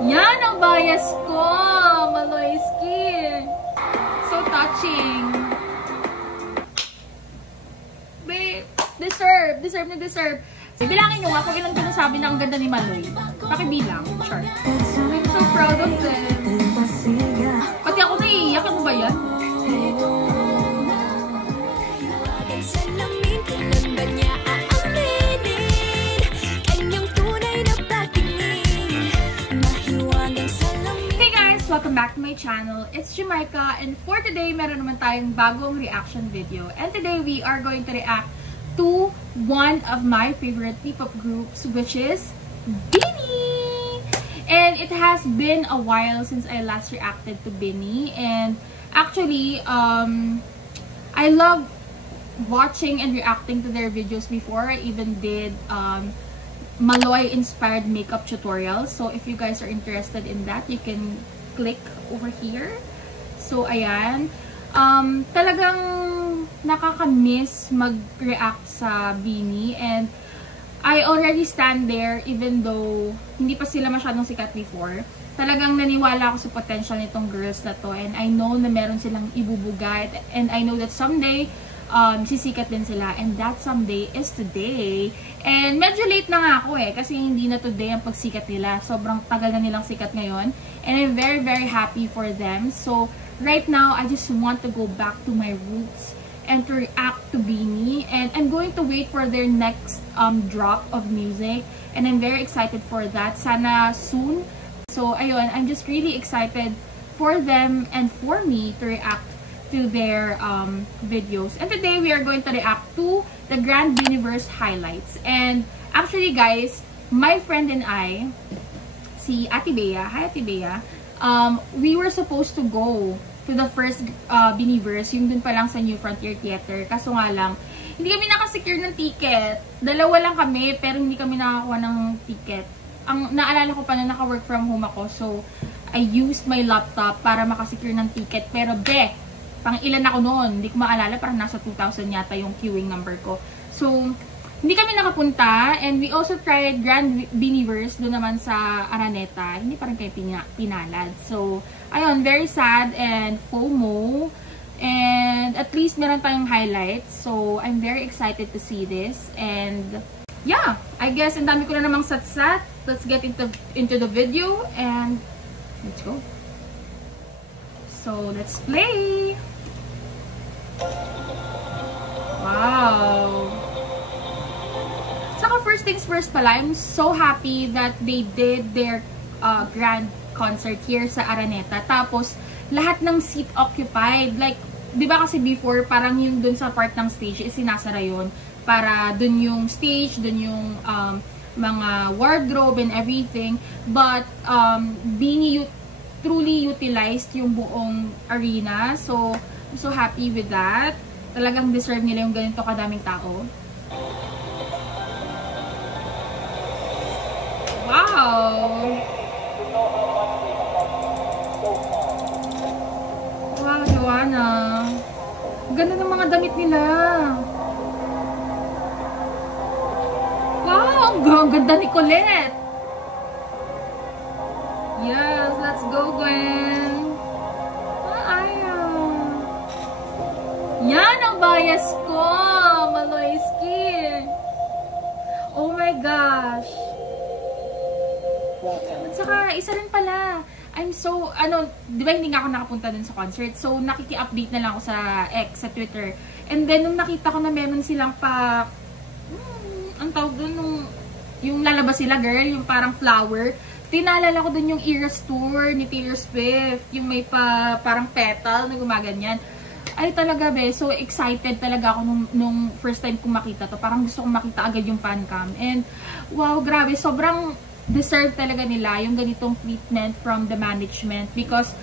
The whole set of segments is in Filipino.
Yan ang bias ko, Maloyski. So touching. Babe, deserve na deserve. Bilangin nyo nga kung ilan ko nasabi na ang ganda ni Maloy. Pakibilang, sure. I'm so proud of them. Pati ako naiiyak, ano ba yan? Welcome back to my channel. It's Jamaica, and for today, meron naman tayong bagong reaction video. And today, we are going to react to one of my favorite P-pop groups, which is BINI! And it has been a while since I last reacted to BINI. And actually, I love watching and reacting to their videos before. I even did Maloy-inspired makeup tutorials. So if you guys are interested in that, you can click over here. So, ayan. Talagang nakaka-miss mag-react sa BINI. And I already stand there even though hindi pa sila masyadong sikat before. Talagang naniwala ako sa potential nitong girls na to. And I know na meron silang ibubuga. And I know that someday, sisikat din sila. And that someday is today. And medyo late na nga ako kasi hindi na today ang pagsikat nila. Sobrang tagal na nilang sikat ngayon. And I'm very, very happy for them. So, right now, I just want to go back to my roots and to react to BINI. And I'm going to wait for their next drop of music. And I'm very excited for that. Sana soon. So, ayun, I'm just really excited for them and for me to react to their videos. And today, we are going to react to the Grand BINIverse highlights. And actually, guys, my friend and I, si Ate Bea, hi Ate Bea, we were supposed to go to the first BINIverse, yung dun pa lang sa New Frontier Theater. Kaso nga lang, hindi kami nakasecure ng ticket. Dalawa lang kami, pero hindi kami nakakuha ng ticket. Ang naalala ko pa na naka-work from home ako, so I used my laptop para makasecure ng ticket. Pero pang ilan ako noon, hindi ko maalala, parang nasa 2,000 yata yung queuing number ko. So, hindi kami nakapunta, and we also tried Grand BINIverse doon naman sa Araneta. Hindi pa rin kayo pinalad. So, ayun, very sad and FOMO. And at least meron tayong highlights. So, I'm very excited to see this. And yeah, I guess ang dami ko na namang sat-sat. Let's get into the video and let's go. So, let's play! Wow! Saka first things first pala, I'm so happy that they did their grand concert here sa Araneta. Tapos, lahat ng seat occupied. Like, di ba kasi before, parang yung dun sa part ng stage is sinasara yun. Para dun yung stage, dun yung mga wardrobe and everything. But, BINI truly utilized yung buong arena. So, I'm so happy with that. Talagang deserve nila yung ganito kadaming tao. Wow! Wow, Joanna. Ganda ng mga damit nila. Wow! Ang ganda ni Colette! Yes, let's go, Gwen! Ayaw! Yan ang bias ko! Maloyski! Oh my gosh! At saka, isa rin pala, I'm so, di ba hindi nga ako nakapunta dun sa concert, so nakiki-update na lang ako sa X, sa Twitter. And then, nung nakita ko na meron silang ang tawag dun, yung lalabas sila, girl, yung parang flower, tinalala ko dun yung Eras Tour ni Taylor Swift, yung may parang petal na gumaganyan. Ay talaga, so excited talaga ako nung first time kong makita to. Parang gusto kong makita agad yung fan cam. And, wow, grabe, sobrang deserve talaga nila yung ganitong treatment from the management because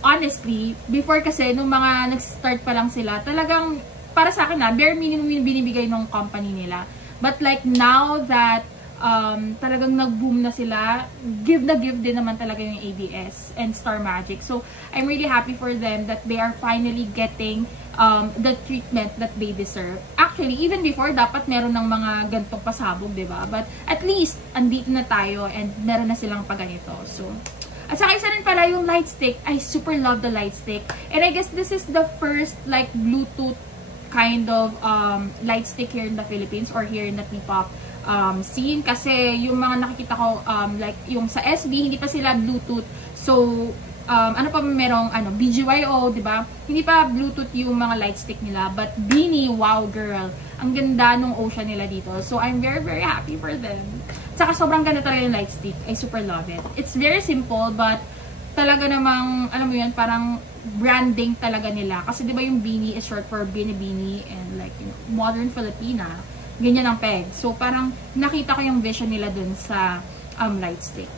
honestly, before kasi nung mga nag-start pa lang sila, talagang para sa akin bare minimum yung binibigay ng company nila. But like now that talagang nag-boom na sila, give din naman talaga yung ABS and Star Magic. So I'm really happy for them that they are finally getting the treatment that they deserve. Actually, even before, dapat meron ng mga gantong pasabog, diba? But at least, andito na tayo and meron na silang paganito. So, at saka isa rin pala yung light stick. I super love the light stick. And I guess this is the first like Bluetooth kind of light stick here in the Philippines or here in the P-pop scene. Kasi yung mga nakikita ko, like yung sa SB, hindi pa sila Bluetooth. So, ano pa merong BGYO, diba? Hindi pa Bluetooth yung mga light stick nila. But Beanie, wow girl. Ang ganda nung ocean nila dito. So, I'm very, very happy for them. Saka sobrang ganda talaga yung light stick. I super love it. It's very simple, but talaga namang, alam mo yun, parang branding talaga nila. Kasi diba yung Beanie is short for Bini and like, you know, modern Filipina. Ganyan ang peg. So, parang nakita ko yung vision nila dun sa light stick.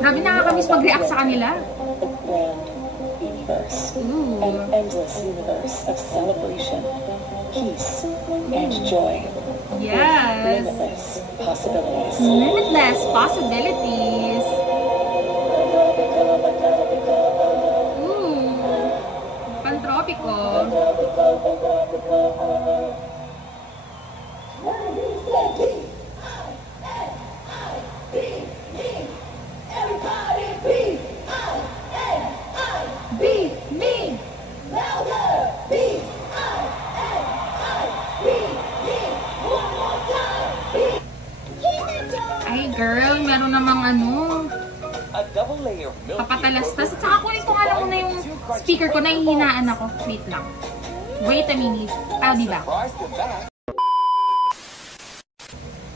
Grabe, nakakamiss mag-react sa kanila. Ooh. An endless universe of celebration, peace, and joy. Yes. Limitless possibilities. Limitless possibilities. Ooh. Pantropiko. Ay girl, meron namang papatalastas. At saka kunin ko nga lang muna yung speaker ko, nahihinaan ako. Wait lang. Wait a minute. Diba?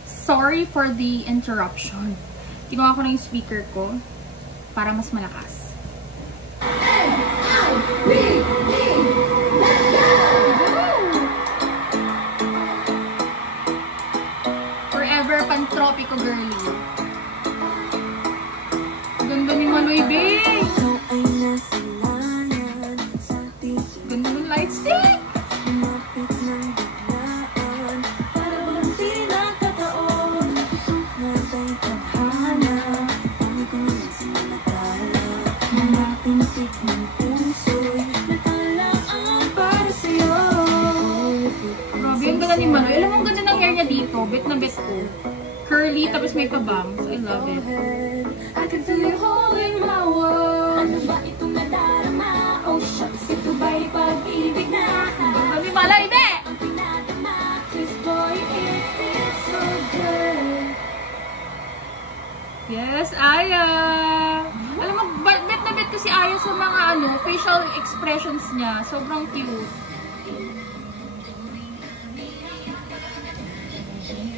Sorry for the interruption. Kinuha ko na yung speaker ko para mas malakas. Forever Pantropiko girly. Ganda ni Maloy, babe. Ganda ng light stick. Grabe, yung ganda ni Maloy. Alam mo, ang ganda ng hair niya dito. Bet na bet ko. Curly, tapos may pabangs. I love it. I can feel you holding my world. Ano ba itong nadarama? Oh, shucks, ito ba'y pag-ibig na? Grabe, Maloy, be! Ang pinadama, this boy, it feels so good. Yes, Aya! Alam mo, bet na bet ko si Aya sa mga facial expressions niya. Sobrang cute.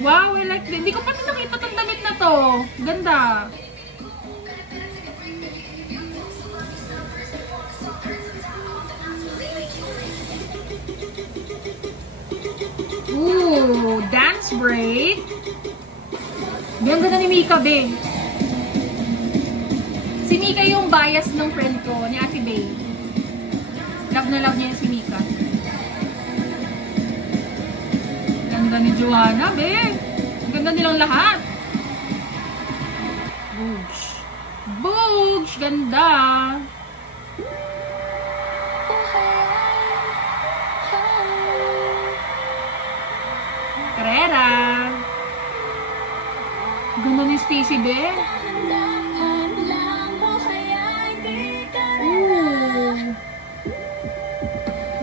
Wow, I like it. Hindi ko pa nakita itong damit na to. Ganda. Ooh, dance break. Ganda na ni Mika, babe. Si Mika yung bias ng friend ko, ni Ate Babe. Love na love niya si Mika. Ganda ni Joanna, babe. Ganda nilang lahat. Boogs. Boogs! Ganda! Carrera! Ganda ni Stacy, babe. Ooh.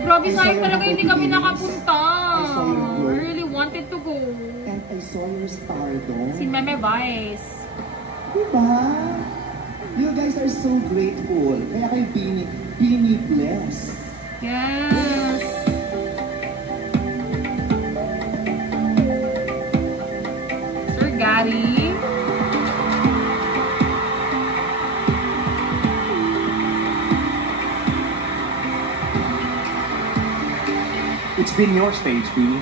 Grabe, sayang talaga hindi kami nakapunta. I really wanted to go. And I saw your star doon. Si Meme Vice. Diba? You guys are so grateful. Kaya kayo Bini blessed. Yes. Sir Gary. It's been your stage, Bini.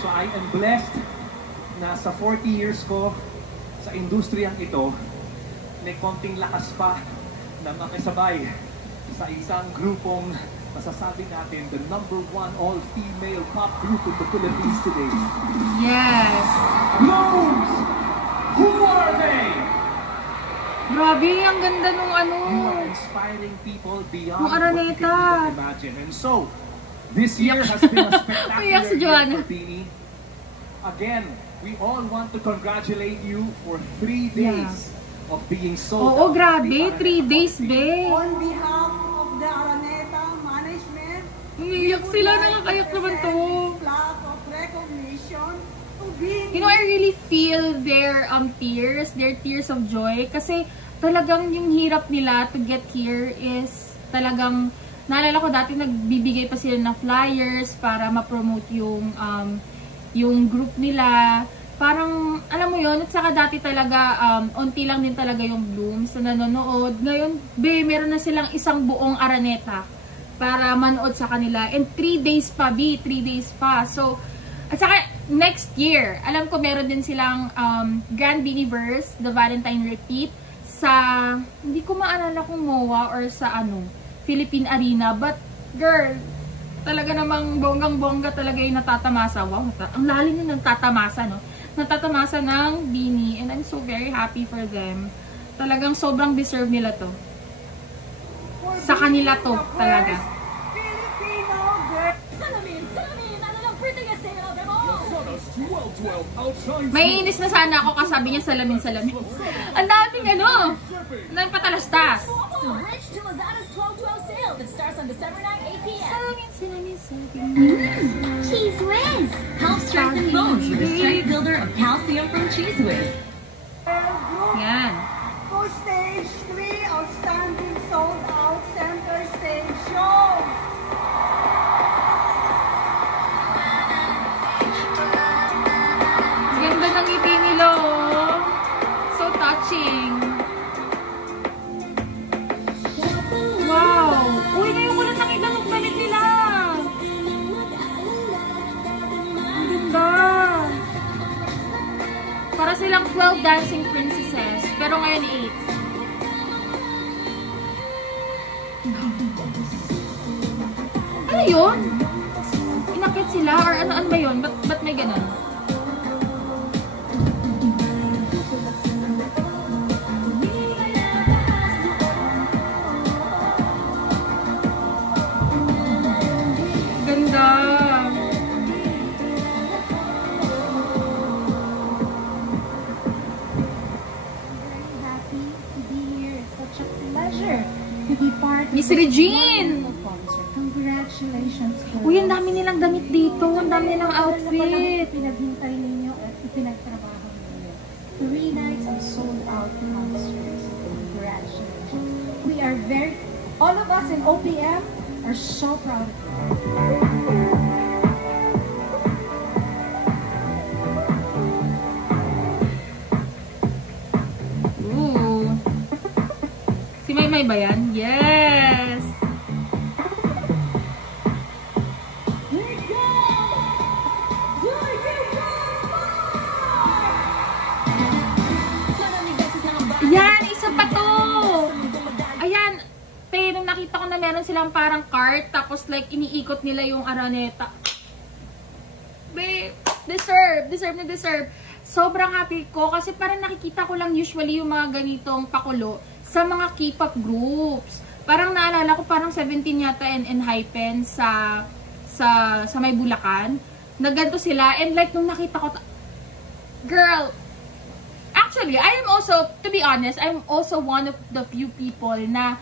So I am blessed na sa 40 years ko sa industriyang ito, may konting lakas pa na makisabay sa isang grupong masasabi natin the #1 all-female pop group in the Philippines today. Yes. Blooms! Who are they? Grabe, ang ganda nung ano. You are inspiring people beyond Yung what you can Araneta. even imagine. And so, this year has been a Umiyak si spectacular year Joanna. for Beanie. Again, we all want to congratulate you for 3 days of being sold Oo, out. grabe. 3 days, be. On behalf of the Araneta management, Umiyak sila. Nakakayak naman to. plaque of recognition to be You know, I really feel their tears of joy. Kasi talagang yung hirap nila to get here is talagang, naalala ko dati nagbibigay pa sila ng flyers para ma-promote yung group nila. Parang, alam mo yon, at saka dati talaga, unti lang din talaga yung Blooms na nanonood. Ngayon, meron na silang isang buong Araneta para manood sa kanila. And 3 days pa, 3 days pa. So, at saka, next year, alam ko meron din silang Grand Beanieverse, The Valentine Repeat, sa, hindi ko maalala kung MOA or sa Philippine Arena. But, girl, talaga namang bonggang-bongga talaga yung natatamasa. Wow, ang lalim yung natatamasa, no? Natatamasa ng Beanie. And I'm so very happy for them. Talagang sobrang deserve nila to. Sa kanila to, talaga. Filipino girl. Salamin! Salamin! Ano lang prettiest sale of them all! May inis na sana ako kasabi niya salamin-salamin. Ang daming ang daming patalastas. Switch to Lazada's 12/12 sale that starts on December 9, 8 p.m. Salamin-salamin. Cheese Whiz! Help strengthen bones with a strength builder of calcium from Cheese Whiz. Yan. To stage 3 outstanding sold out center stage shows. Ganda ng ngiti nila, oh. So touching. Wow! Uy, ngayon ko lang nakita ng damit nila. Ang ganda. Para silang 12 dancing princesses, pero ngayon 8. Ano yun? Inakit sila? Or ano ba yun? Ba't may ganun? Ganda! Very happy to be here. It's such a pleasure to be part of Miss this Regine! wonderful concert. Congratulations, girls. Uy, ang dami nilang damit dito. Ang dami nilang outfit. Pinaghintay ninyo at ipinagtrabaho ninyo. 3 nights of sold out concerts. Congratulations. We are all of us in OPM are so proud of you. Ooh. Si Maymay ba yan? Yes! Yan! Isa pa to! Ayan! Te, nung nakita ko na meron silang parang cart, tapos like iniikot nila yung Araneta. Babe, deserve. Sobrang happy ko kasi parang nakikita ko lang usually yung mga ganitong pakulo sa mga K-pop groups. Parang naalala ko parang 17 yata and Hypen sa may Bulacan. Nagganto sila and like nung nakita ko, girl, actually, I am also, to be honest, I'm also one of the few people na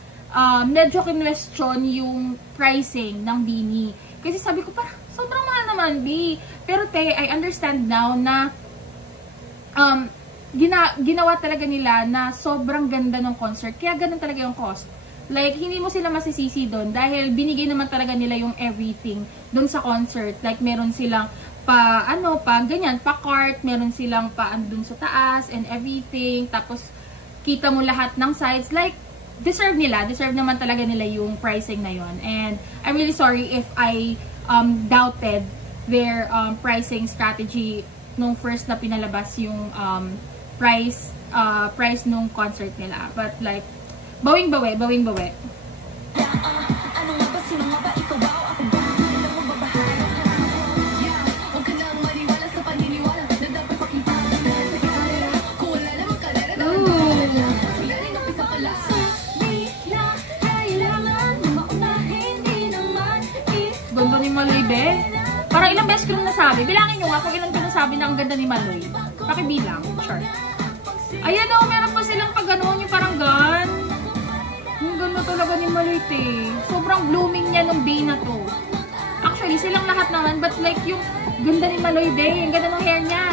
medyo kinwestiyon yung pricing ng Beanie. Kasi sabi ko parang sobrang mahal naman, B. Pero te, I understand now na ginawa talaga nila na sobrang ganda ng concert. Kaya ganun talaga yung cost. Like, hindi mo sila masisisi doon dahil binigay naman talaga nila yung everything doon sa concert. Like, meron silang ganyan, pa cart, meron silang pa doon sa taas and everything. Tapos, kita mo lahat ng sides. Like, deserve naman talaga nila yung pricing na yon. And I'm really sorry if I doubted their pricing strategy nung first na pinalabas yung price nung concert nila. But like, bawing-bawi. nasabi? Bilangin nyo nga kung ilan ko nasabi na ang ganda ni Maloy. Pakibilang. Sure. Ayan o, meron pa silang pag gano'n, yung parang gan. Yung ganda talaga ni Maloy, te. Sobrang blooming niya nung bay na to. Actually, silang lahat naman, but like yung ganda ni Maloy, be. Yung ganda ng hair niya.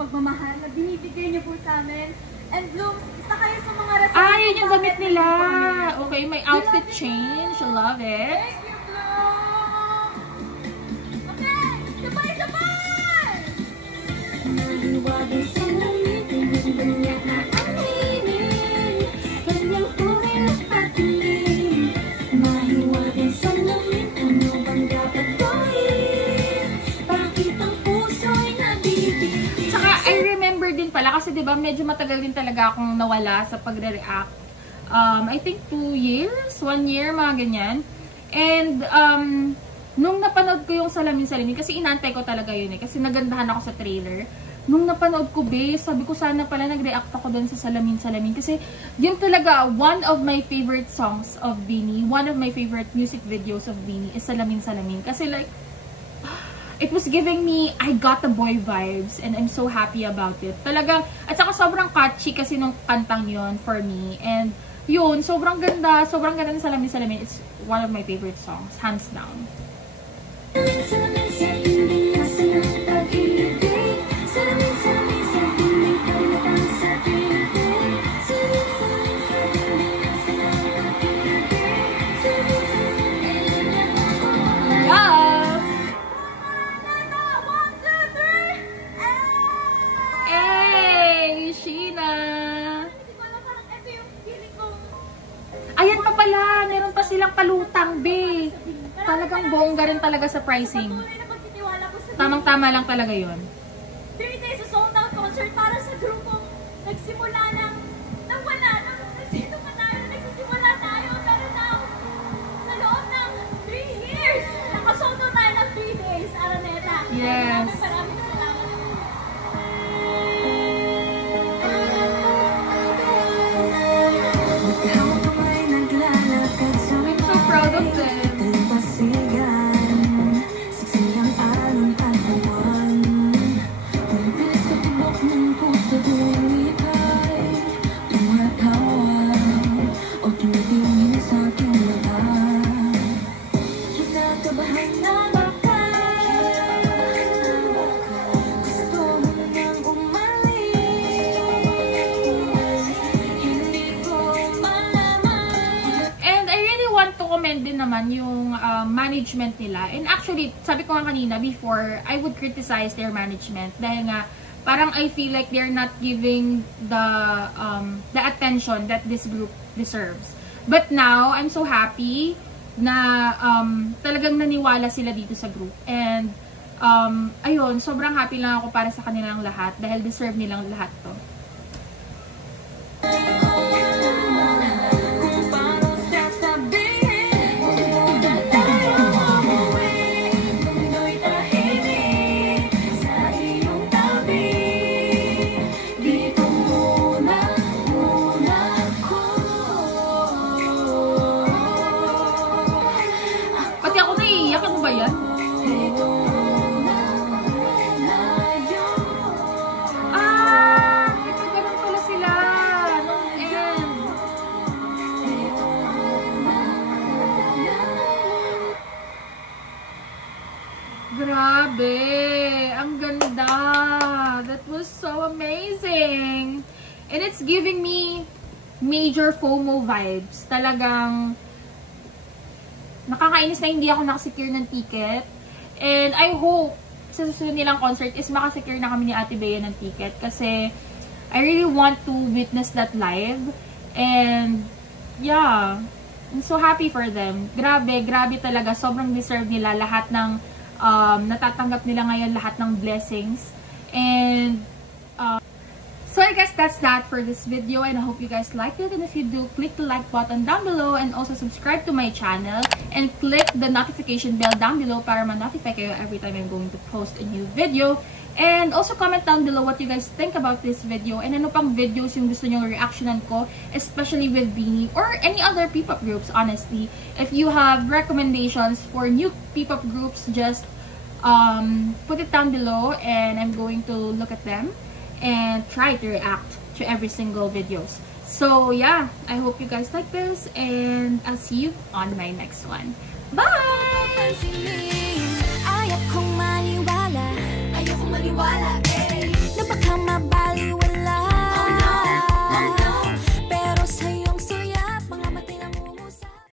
Pagmamahal na binibigay niyo po sa amin. And Blooms, isa kayo sa mga rason. Yun yung damit nila. Okay, may outfit change. I love it. Thank you, Blooms! Okay, sabay-sabay! Naliwagin sa lamig, ganyan na aminin. Kanyang tuwing patuloy. Mahiwagin sa lamig, ano bang dapat gawin? Bakit ang puso'y nabibigay? I remember din pala kasi 'di ba medyo matagal din talaga akong nawala sa pagre-react. I think 2 years, 1 year, mga ganyan. And nung napanood ko yung Salamin-Salamin kasi inantay ko talaga yun kasi nagandahan ako sa trailer. Nung napanood ko, sabi ko sana pala nag-react ako dun sa Salamin-Salamin kasi yun talaga one of my favorite songs of Beanie, one of my favorite music videos of Beanie is Salamin-Salamin kasi like it was giving me I Got the Boy vibes and I'm so happy about it. Talagang, at saka sobrang catchy kasi nung kantang yun for me. And yun, sobrang ganda ng Salamin-Salamin. It's one of my favorite songs, hands down. Ayan pa pala, meron pa silang palutang, be. Talagang bongga rin talaga sa pricing. Tamang-tama lang talaga yun. 3 days sa sold out concert para sa grupong nagsimula ng wala. Sino pa tayo? Nagsisimula tayo. Pero now, sa loob ng 3 years, nakasold out tayo ng 3 days, Araneta. Yes. Maraming salamat. I'm so proud of them. Din naman yung management nila. And actually, sabi ko nga kanina before, I would criticize their management dahil nga parang I feel like they're not giving the attention that this group deserves. But now, I'm so happy na talagang naniwala sila dito sa group. And ayun, sobrang happy lang ako para sa kanilang lahat dahil deserve nilang lahat to. Grabe! Ang ganda! That was so amazing! And it's giving me major FOMO vibes. Talagang nakakainis na hindi ako nakasecure ng ticket. And I hope sa susunod nilang concert is makasecure na kami ni Ate Bea ng ticket. Kasi I really want to witness that live. And yeah, I'm so happy for them. Grabe, grabe talaga. Sobrang deserve nila lahat ng natatanggap nila ngayon lahat ng blessings. And So I guess that's that for this video, and I hope you guys liked it. And if you do, click the like button down below and also subscribe to my channel and click the notification bell down below para ma-notify kayo every time I'm going to post a new video. And also comment down below what you guys think about this video and ano pang videos yung gusto nyong reactionan ko, especially with Beanie or any other P-pop groups, honestly. If you have recommendations for new P-pop groups, just put it down below and I'm going to look at them and try to react to every single videos. So yeah, I hope you guys like this, and I'll see you on my next one. Bye!